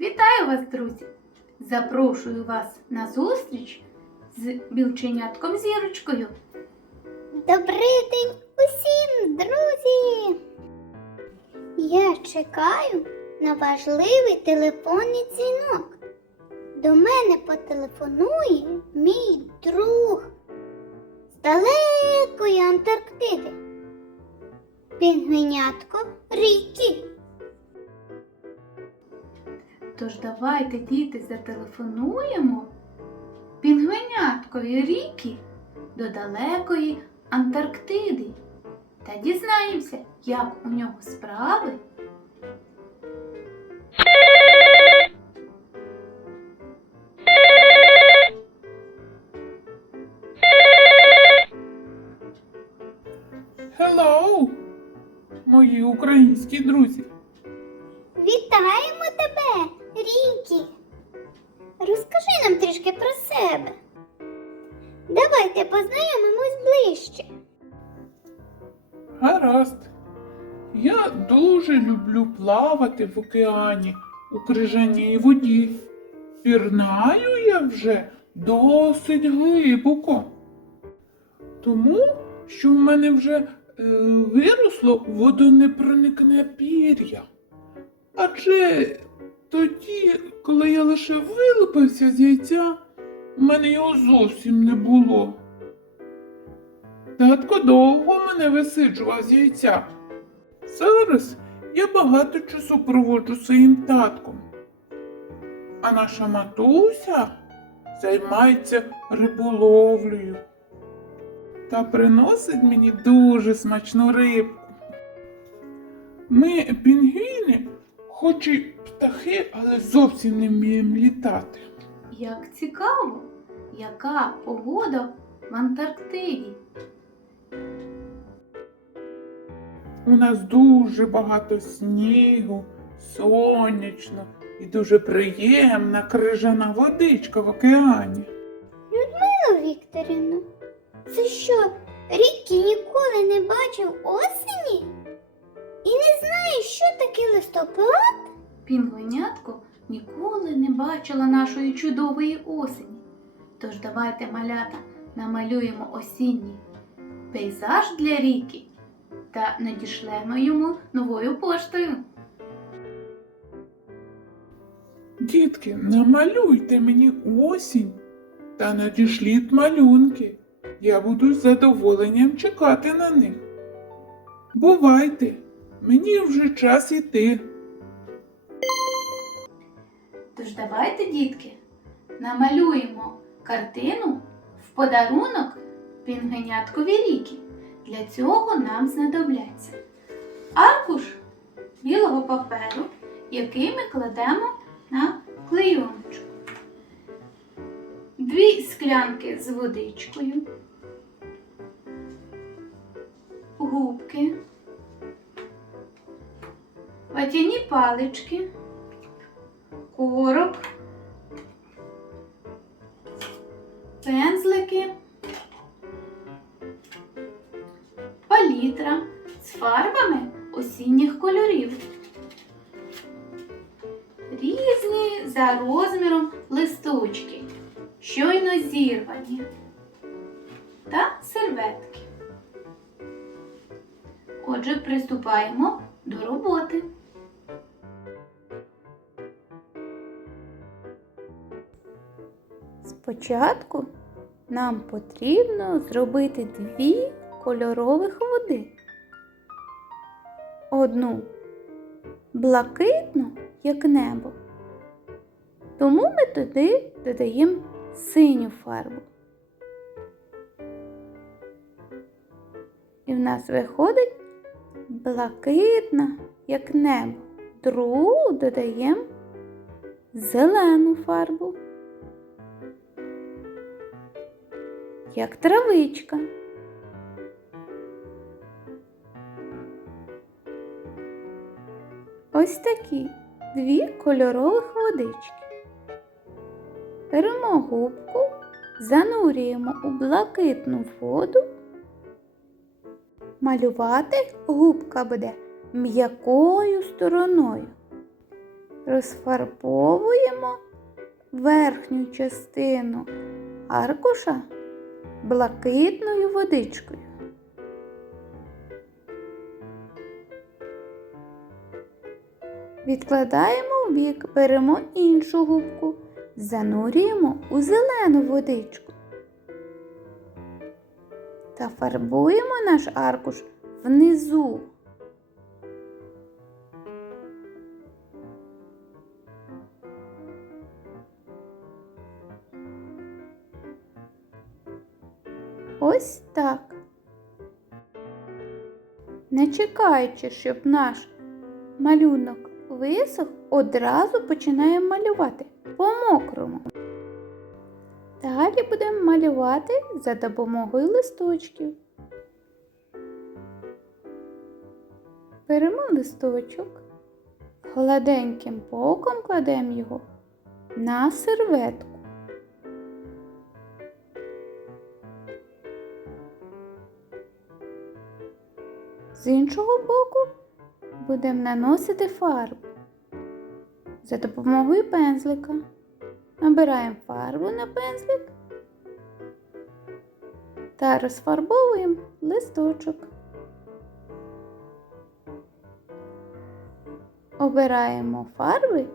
Вітаю вас, друзі! Запрошую вас на зустріч з білченятком зірочкою. Добрий день усім, друзі! Я чекаю на важливий телефонний дзвінок. До мене потелефонує мій друг з далекої Антарктиди. Пінгвінятко Рікі. Тож давайте, діти, зателефонуємо пінгвиняткові ріки до далекої Антарктиди та дізнаємося, як у нього справи. Hello, мої українські друзі. Розкажи нам трішки про себе. Давайте познайомимось ближче. Гаразд. Я дуже люблю плавати в океані у крижаній воді. Пірнаю я вже досить глибоко. Тому що в мене вже е, виросло водонепроникне пір'я. Адже тоді, коли я лише вилупився з яйця, в мене його зовсім не було. Татко довго мене висиджував з яйця. Зараз я багато часу проводжу своїм татком. А наша матуся займається риболовлею та приносить мені дуже смачну рибку. Ми, пінгвіни, хоч і птахи, але зовсім не вміємо літати. Як цікаво, яка погода в Антарктиді. У нас дуже багато снігу, сонячно і дуже приємна крижана водичка в океані. Людмила Вікторівна, це що, Рікі ніколи не бачив осені? І не знає, що таке листопад? Пінгвинятко ніколи не бачила нашої чудової осені. Тож давайте, малята, намалюємо осінній пейзаж для ріки та надішлемо йому новою поштою. Дітки, намалюйте мені осінь та надішліть малюнки. Я буду з задоволенням чекати на них. Бувайте, мені вже час іти. Тож давайте, дітки, намалюємо картину в подарунок пінгвиняткові ріки. Для цього нам знадобляться аркуш білого паперу, який ми кладемо на клейоночку. Дві склянки з водичкою, губки, ватяні палички, короб, пензлики, палітра з фарбами осінніх кольорів. Різні за розміром листочки, щойно зірвані та серветки. Отже, приступаємо до роботи. Спочатку нам потрібно зробити дві кольорових води. Одну блакитну, як небо. Тому ми туди додаємо синю фарбу. І в нас виходить блакитна, як небо. Другу додаємо зелену фарбу. Як травичка. Ось такі дві кольорових водички. Беремо губку, занурюємо у блакитну воду. Малювати губка буде м'якою стороною. розфарбовуємо верхню частину аркуша блакитною водичкою. Відкладаємо в бік, беремо іншу губку, занурюємо у зелену водичку та фарбуємо наш аркуш внизу. Ось так. Не чекаючи, щоб наш малюнок висох, одразу починаємо малювати по-мокрому. Далі будемо малювати за допомогою листочків. Беремо листочок, гладеньким боком кладемо його на серветку. З іншого боку будемо наносити фарбу за допомогою пензлика. Набираємо фарбу на пензлик та розфарбовуємо листочок. Обираємо фарби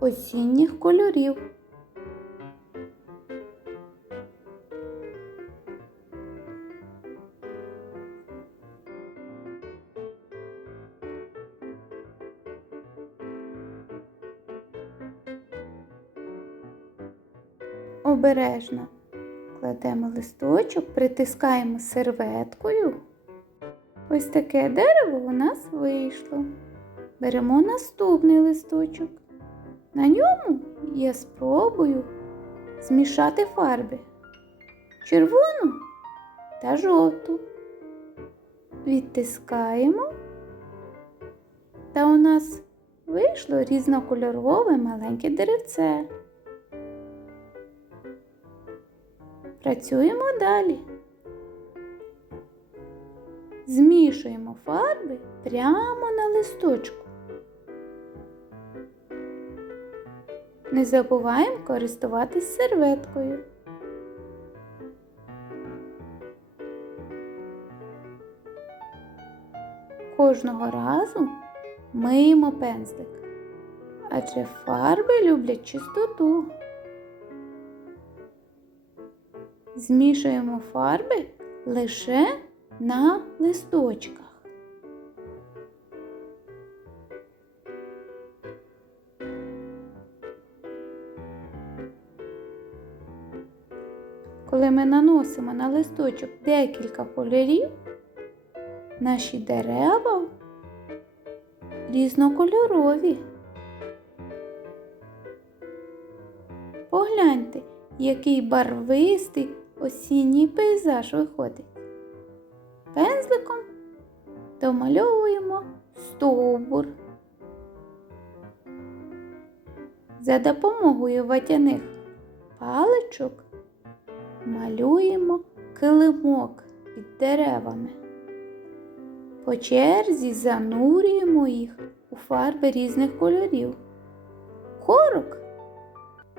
осінніх кольорів. Обережно кладемо листочок, притискаємо серветкою. Ось таке дерево у нас вийшло. Беремо наступний листочок. На ньому я спробую змішати фарби червону та жовту. Відтискаємо, та у нас вийшло різнокольорове маленьке деревце. Працюємо далі. Змішуємо фарби прямо на листочку. Не забуваємо користуватись серветкою. Кожного разу миємо пензлик, адже фарби люблять чистоту. Змішуємо фарби лише на листочках. Коли ми наносимо на листочок декілька кольорів, наші дерева різнокольорові. Погляньте, який барвистий осінній пейзаж виходить. Пензликом домальовуємо стовбур. За допомогою ватяних паличок малюємо килимок під деревами. По черзі занурюємо їх у фарби різних кольорів. Корок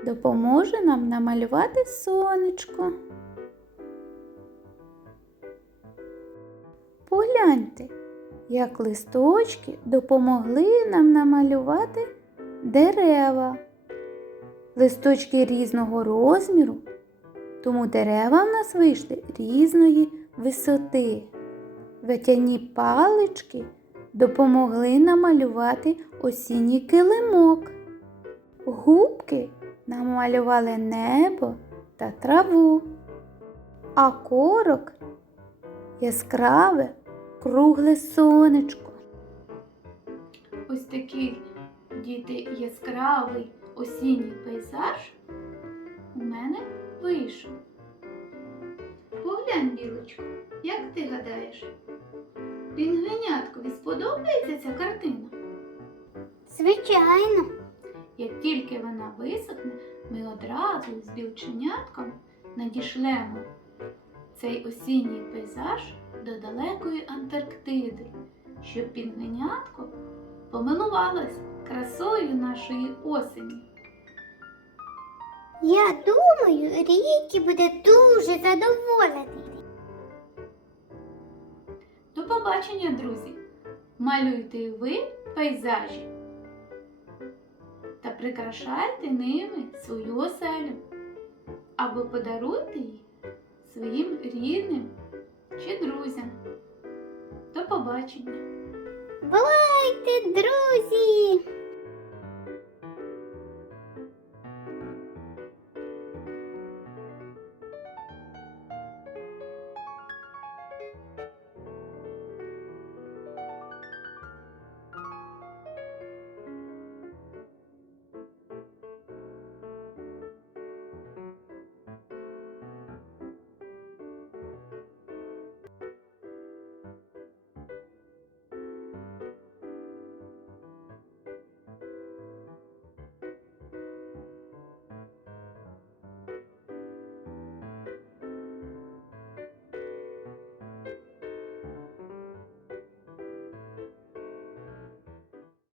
допоможе нам намалювати сонечко. Погляньте, як листочки допомогли нам намалювати дерева. Листочки різного розміру, тому дерева в нас вийшли різної висоти. Ветяні палички допомогли намалювати осінній килимок. Губки намалювали небо та траву, а корок яскраве кругле сонечко. Ось такий діти яскравий осінній пейзаж у мене вийшов. Поглянь, білочко, як ти гадаєш? Пінгвиняткові сподобається ця картина? Звичайно. Як тільки вона висохне, ми одразу з білченятком надішлемо цей осінній пейзаж до далекої Антарктиди, щоб пінгвинятко помилувалось красою нашої осені. Я думаю, Рікі буде дуже задоволений. До побачення, друзі! Малюйте і ви пейзажі та прикрашайте ними свою оселю або подаруйте їх своїм рідним чи друзям. До побачення! Бувайте, друзі!